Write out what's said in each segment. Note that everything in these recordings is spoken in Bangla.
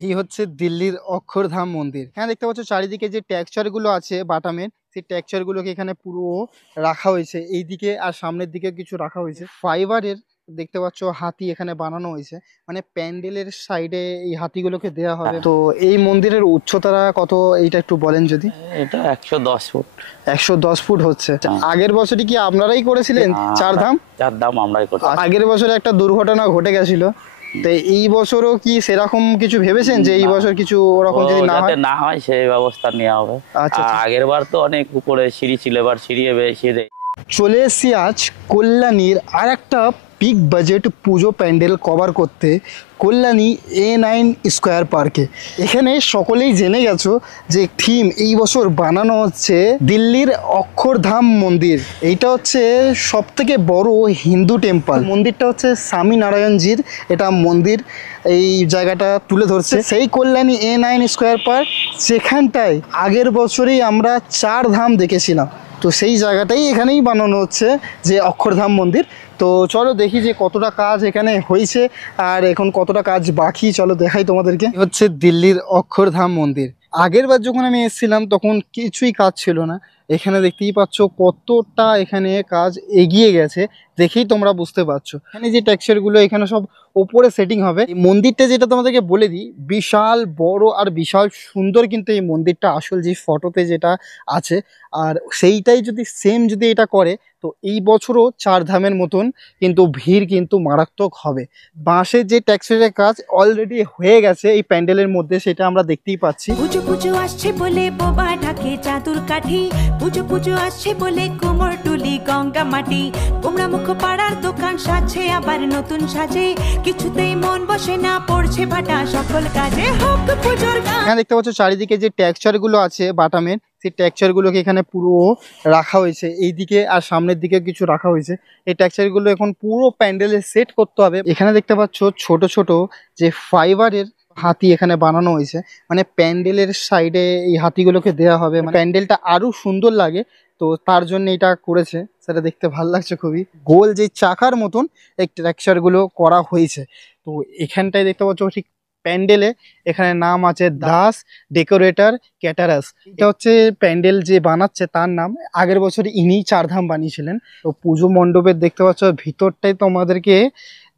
এই হচ্ছে দিল্লির অক্ষরধাম মন্দির। হ্যাঁ, দেখতে পাচ্ছ চারিদিকে যে টেক্সচার গুলো আছে বাটামের, সেই টেক্সচার গুলোকে এখানে পুরো রাখা হয়েছে। এইদিকে আর সামনের দিকে কিছু রাখা হয়েছে ফাইবারের। দেখতে পাচ্ছ হাতি এখানে বানানো হয়েছে, মানে প্যান্ডেলের সাইডে এই হাতিগুলোকে দেওয়া হবে। তো এই মন্দিরের উচ্চতা কত এইটা একটু বলেন যদি। এটা 110 ফুট। 110 ফুট হচ্ছে। আগের বছরই কি আপনারাই করেছিলেন চারধাম? চারধাম আমরাই করি। আগের বছর একটা দুর্ঘটনা ঘটে গেছিল, তো এই বছরও কি সেরকম কিছু ভেবেছেন যে এই বছর কিছু ওরকম যদি না হয় সেই ব্যবস্থা নেওয়া হবে। আচ্ছা, আগের বার তো অনেক উপরে সিঁড়ি ছিল, এবার সিঁড়ি বেশি। চলে এসেছি আজ কল্যাণীর আর একটা পিক বাজেট পুজো প্যান্ডেল কভার করতে, কল্যাণী A9 স্কোয়ার পার্কে। এখানে সকলেই জেনে গেছো যে থিম এই বছর বানানো হচ্ছে দিল্লির অক্ষরধাম মন্দির। এইটা হচ্ছে সব থেকে বড় হিন্দু টেম্পল। মন্দিরটা হচ্ছে স্বামী নারায়ণজির এটা মন্দির। এই জায়গাটা তুলে ধরছে সেই কল্যাণী A9 স্কোয়ার পার্ক, যেখানটায় আগের বছরেই আমরা 4 ধাম দেখেছিলাম। তো সেই জায়গাটাই এখানেই বানানো হচ্ছে যে অক্ষরধাম মন্দির। তো চলো দেখি যে কতটা কাজ এখানে হয়েছে আর এখন কতটা কাজ বাকি, চলো দেখাই তোমাদেরকে। হচ্ছে দিল্লির অক্ষরধাম মন্দির। আগের বার যখন আমি এসেছিলাম তখন কিছুই কাজ ছিল না। এখানে দেখতেই পাচ্ছ কতটা এখানে কাজ এগিয়ে গেছে, দেখেই তোমরা বুঝতে পারছো। এখানে যে টেক্সচারগুলো এখানে সব ওপরে সেটিং হবে। এই মন্দিরটা যেটা তোমাদেরকে বলে দিই, বিশাল বড় আর বিশাল সুন্দর কিন্তু এই মন্দিরটা, আসল যে ফটোতে যেটা আছে। আর সেইটাই যদি সেম যদি এটা করে তো এই বছরও 4 ধামের মতন কিন্তু ভিড় কিন্তু মারাত্মক হবে। বাঁশের যে টেক্সচারের কাজ অলরেডি হয়ে গেছে এই প্যান্ডেলের মধ্যে, সেটা আমরা দেখতেই পাচ্ছি। পুজো পুজো আসছে বলে বোবা ঢাকে চাদুর কাঠি, পুজো পুজো আসছে বলে কোমর টুলি গঙ্গা মাটি, কুমড়া মুখ পাড়ার দোকান সাজছে আবার নতুন সাজে, কিছুতেই মন বসে না পড়ছে ভাটা সকল কাজে, হোক পুজোর গান। হ্যাঁ, দেখতে পাচ্ছ চারিদিকে যে টেক্সচার গুলো আছে বাটামের, সেই টেক্সচার গুলোকে এখানে পুরো রাখা হয়েছে। এইদিকে আর সামনের দিকে কিছু রাখা হয়েছে। এই টেক্সচার গুলো এখন পুরো প্যান্ডেলে সেট করতে হবে। এখানে দেখতে পাচ্ছ ছোট ছোট যে ফাইবারের হাতি এখানে বানানো হয়েছে, মানে প্যান্ডেলের সাইডে এই হাতিগুলোকে দেওয়া হবে, মানে প্যান্ডেলটা আরো সুন্দর লাগে। তো তার জন্য এটা করেছে, সেটা দেখতে ভালো লাগছে খুবই। গোল যে চাকার মতন এই টেক্সচার গুলো করা হয়েছে। তো এখানটায় দেখতে পাচ্ছ ঠিক প্যান্ডেলে এখানে নাম আছে দাস ডেকোরেটর ক্যাটারাস। এটা হচ্ছে প্যান্ডেল যে বানাচ্ছে তার নাম। আগের বছর ইনিই 4 ধাম বানিয়েছিলেন। তো পুজো মণ্ডপের দেখতে পাচ্ছ ভিতরটাই তোমাদেরকে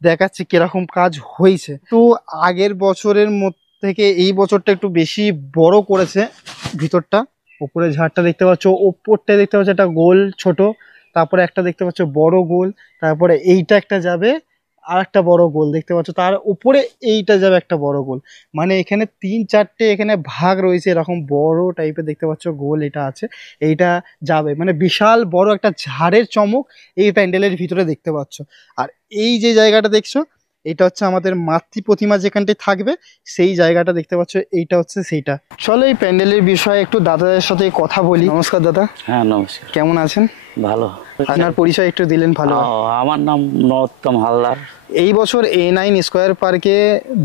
দেখাচ্ছি কিরকম কাজ হয়েছে। তো আগের বছরের থেকে এই বছরটা একটু বেশি বড় করেছে ভিতরটা। উপরে ঝাড়টা দেখতে পাচ্ছ, ওপরটায় দেখতে পাচ্ছ একটা গোল ছোট, তারপরে একটা দেখতে পাচ্ছ বড় গোল, তারপরে এইটা একটা যাবে আর একটা বড় গোল দেখতে পাচ্ছ, তার উপরে এইটা যাবে একটা বড় গোল। মানে এখানে 3-4টে এখানে ভাগ রয়েছে, এরকম বড় টাইপের দেখতে পাচ্ছ গোল এটা আছে। এইটা যাবে মানে বিশাল বড় একটা ঝাড়ের চমক এই প্যান্ডেলের ভিতরে দেখতে পাচ্ছ। আর এই যে জায়গাটা দেখছো এটা হচ্ছে আমাদের মাতৃ প্রতিমা যেখানটায় থাকবে, সেই জায়গাটা দেখতে পাচ্ছ, এইটা হচ্ছে সেইটা। চলো এই প্যান্ডেলের বিষয়ে একটু দাদাদের সাথে কথা বলি। নমস্কার দাদা। হ্যাঁ নমস্কার। কেমন আছেন? ভালো। আপনার পরিচয় একটু দিলেন ভালো। আমার নাম নরোত্তম হালদার। এই বছর A9 স্কোয়ার পার্কে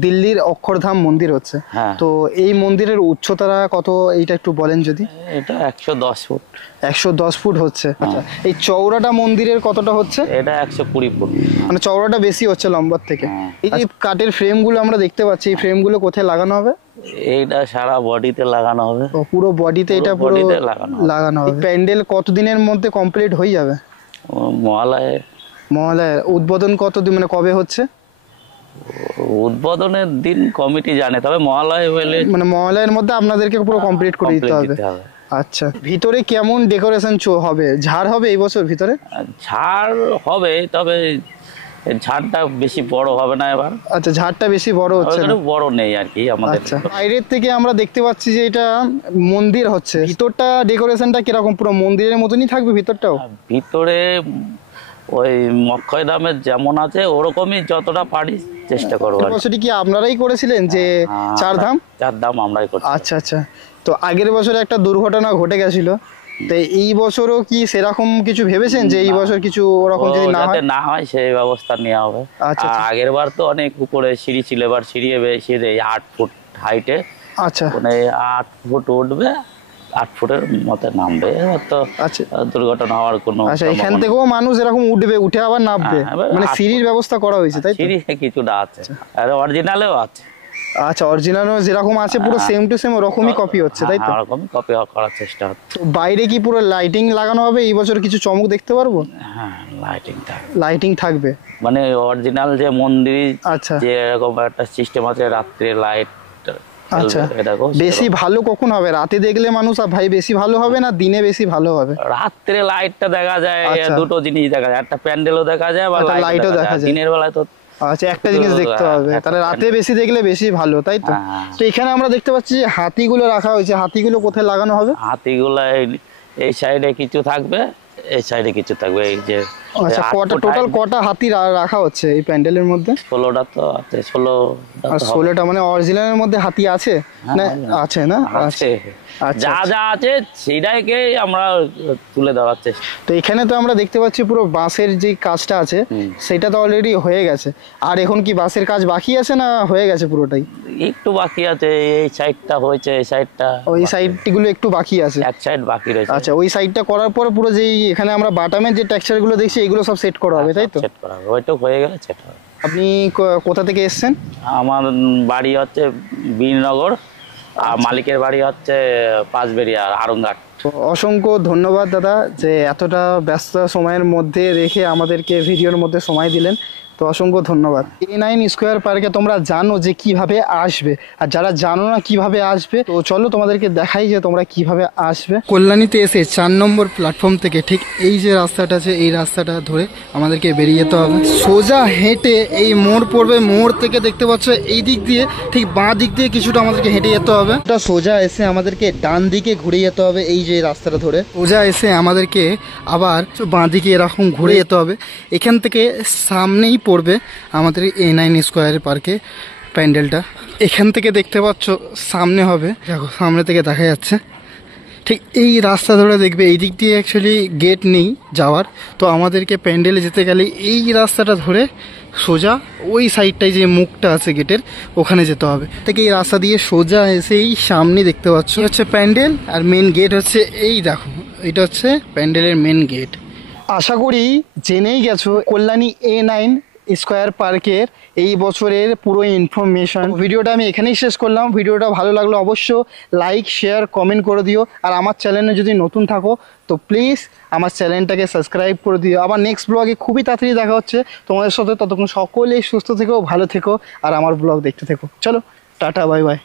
দিল্লির অক্ষরধাম মন্দির হচ্ছে। তো এই মন্দিরের উচ্চতা কত এইটা একটু বলেন যদি। এটা 110 ফুট। 110 ফুট হচ্ছে। আচ্ছা, এই চওড়াটা মন্দিরের কতটা হচ্ছে? এটা 120 ফুট। মানে চওড়াটা বেশি হচ্ছে লম্বার থেকে। এই যে কাঠের ফ্রেম গুলো আমরা দেখতে পাচ্ছি, এই ফ্রেম গুলো কোথায় লাগানো হবে? এইটা সারা বডিতে লাগানো হবে। পুরো বডিতে এটা পুরো লাগানো হবে। প্যান্ডেল কতদিনের মধ্যে কমপ্লিট হয়ে যাবে? মহালয়ার উদ্বোধন কতদিন, মানে কবে হচ্ছে? উদ্বোধনের দিন কমিটি জানে, তবে মহালয় হলে মানে মহালয়ের মধ্যে আপনাদেরকে পুরো কমপ্লিট করে দিতে হবে। আচ্ছা, ভিতরে কেমন ডেকোরেশন হবে? ঝাড় হবে এই বছর ভিতরে? ঝাড় হবে, তবে ঝাড়টা বেশি বড় হবে না এবার। আচ্ছা, ঝাড়টা বেশি বড় হচ্ছে না, বড় নেই আর কি আমাদের। আচ্ছা, বাইরের থেকে আমরা দেখতে পাচ্ছি যে এটা মন্দির হচ্ছে, ভিতরটা ডেকোরেশনটা কিরকম? পুরো মন্দিরের মতনই থাকবে ভিতরটাও? ভিতরে ওই অক্ষয়ধামের যেমন আছে ওরকমই যতটা পারি চেষ্টা করবো। বছরই কি আপনারাই করেছিলেন যে 4 ধাম? 4 ধাম আমরাই করছি। আচ্ছা আচ্ছা। তো আগের বছরে একটা দুর্ঘটনা ঘটে গেছিল, তো এই বছরও কি সেরকম কিছু ভেবেছেন যে এই বছর কিছু ওরকম যদি না হয় সেই ব্যবস্থা নেওয়া হবে। আচ্ছা, আগের বার তো অনেক উপরে সিঁড়ি ছিল, এবার সিঁড়ি বেশি 8 ফুট হাইটে। আচ্ছা, মানে 8 ফুট উঠবে, 8 ফুটের মতো নামবে। তো দুর্ঘটনা হওয়ার কোনো। আচ্ছা, এখান থেকেও মানুষ এরকম উঠবে, উঠে আবার নামবে, মানে সিঁড়ির ব্যবস্থা করা হয়েছে তাই? সিঁড়ি কিছুটা আছে আর অরিজিনালেও আছে। আচ্ছা, অরিজিনাল যেরকম আছে পুরো সেম টু সেম ওরকমই কপি হচ্ছে, তাই তো? ওরকমই কপি করার চেষ্টা হচ্ছে। তো বাইরে কি পুরো লাইটিং লাগানো হবে এই বছর? কিছু চমক দেখতে পারবো? হ্যাঁ, লাইটিং থাকবে, লাইটিং থাকবে, মানে অরিজিনাল যে মন্দির আচ্ছা যে এরকম একটা সিস্টেম আছে, রাত্রে লাইট। আচ্ছা। বেশি ভালো কখন হবে? রাতে দেখলে মানুষ ভাই বেশি ভালো হবে না দিনে বেশি ভালো হবে? রাত্রে লাইটটা দেখা যায়, আচ্ছা। দুটো জিনিস দেখা যায়, একটা প্যান্ডেলও দেখা যায় বা একটা লাইটও দেখা যায়। দিনের বেলায় তো আচ্ছা, একটা জিনিস দেখতে হবে, তাহলে রাতে বেশি দেখলে বেশি ভালো, তাই তো? হ্যাঁ। তো এখানে আমরা দেখতে পাচ্ছি যে হাতিগুলো রাখা হয়েছে, হাতিগুলো কোথায় লাগানো হবে? হাতিগুলা এই সাইডে কিছু থাকবে, এই সাইডে কিছু থাকবে, এই যে আচ্ছা, টোটাল কটা হাতি রাখা হচ্ছে এই প্যান্ডেলের মধ্যে? 16টা তো আছে, 16টা আর 16টা মানে অরিজিনালের মধ্যে হাতি আছে না? হ্যাঁ, আছে না? আছে। আচ্ছা, যা যা আছে সেটাকে আমরা তুলে দেওয়ার চেষ্টা। তো এখানে তো আমরা দেখতে পাচ্ছি পুরো বাঁশের যে কাজটা আছে সেটা তো অলরেডি হয়ে গেছে, আর এখন কি বাঁশের কাজ বাকি আছে না হয়ে গেছে পুরোটাই? একটু বাকি আছে, এই সাইডটা হয়েছে, এই সাইডটা, ওই সাইডগুলো একটু বাকি আছে। এক সাইড বাকি রয়েছে। আচ্ছা, ওই সাইডটা করার পরে পুরো যেই এখানে আমরা বাটামের যে টেক্সচার গুলো দেখছি এগুলো সব সেট করা হবে, তাই তো? সেট করা হবে, ওইটুকু হয়ে গেলে সেট হবে। আপনি কোথা থেকে এসেছেন? আমার বাড়ি হচ্ছে বীরনগর, আর মালিকের বাড়ি হচ্ছে পাঁচবেড়িয়া আরংঘাট। তো অসংখ্য ধন্যবাদ দাদা, যে এতটা ব্যস্ত সময়ের মধ্যে রেখে আমাদেরকে ভিডিওর মধ্যে সময় দিলেন। তো অসংখ্য ধন্যবাদ। A9 স্কোয়ার পার্কে তোমরা জানো যে কিভাবে আসবে, আর যারা জানো না কিভাবে আসবে, তো চলো তোমাদেরকে দেখাই যে তোমরা কিভাবে আসবে। কল্যাণীতে এসে 4 নম্বর প্ল্যাটফর্ম থেকে ঠিক এই যে রাস্তাটা আছে এই রাস্তাটা ধরে আমাদেরকে বেরিয়ে যেতে হবে। সোজা হেঁটে এই মোড় পড়বে, মোড় থেকে দেখতে পাচ্ছ এই দিক দিয়ে ঠিক বাঁ দিক দিয়ে কিছুটা আমাদেরকে হেঁটে যেতে হবে। সোজা এসে আমাদেরকে ডান দিকে ঘুরে যেতে হবে এই যে রাস্তাটা ধরে। সোজা এসে আমাদেরকে আবার বাঁ দিকে এরকম ঘুরে যেতে হবে। এখান থেকে সামনেই পড়বে আমাদের A9 স্কোয়ার পার্কে প্যান্ডেলটা। এখান থেকে দেখতে পাচ্ছ সামনে হবে, দেখো সামনে থেকে দেখা যাচ্ছে। ঠিক এই রাস্তা ধরে দেখবে এই দিক দিয়ে অ্যাকচুয়ালি গেট নেই যাওয়ার, তো আমাদেরকে প্যান্ডেলে যেতে গেলে এই রাস্তাটা ধরে সোজা ওই সাইডটায় যে মুখটা আছে গেটের ওখানে যেতে হবে। থেকে এই রাস্তা দিয়ে সোজা এসে এই সামনে দেখতে পাচ্ছ হচ্ছে প্যান্ডেল, আর মেন গেট হচ্ছে এই দেখো, এটা হচ্ছে প্যান্ডেলের মেন গেট। আশা করি জেনেই গেছো কল্যাণী A9 স্কোয়ার পার্কের এই বছরের পুরো ইনফরমেশন। ভিডিওটা আমি এখানেই শেষ করলাম। ভিডিওটা ভালো লাগলো অবশ্য লাইক শেয়ার কমেন্ট করে দিও, আর আমার চ্যানেলে যদি নতুন থাকো তো প্লিজ আমার চ্যানেলটাকে সাবস্ক্রাইব করে দিও। আবার নেক্সট ব্লগে খুবই তাড়াতাড়ি দেখা হচ্ছে তোমাদের সাথে, ততক্ষণ সকলেই সুস্থ থেকো, ভালো থেকো, আর আমার ব্লগ দেখতে থেকো। চলো টাটা, বাই বাই।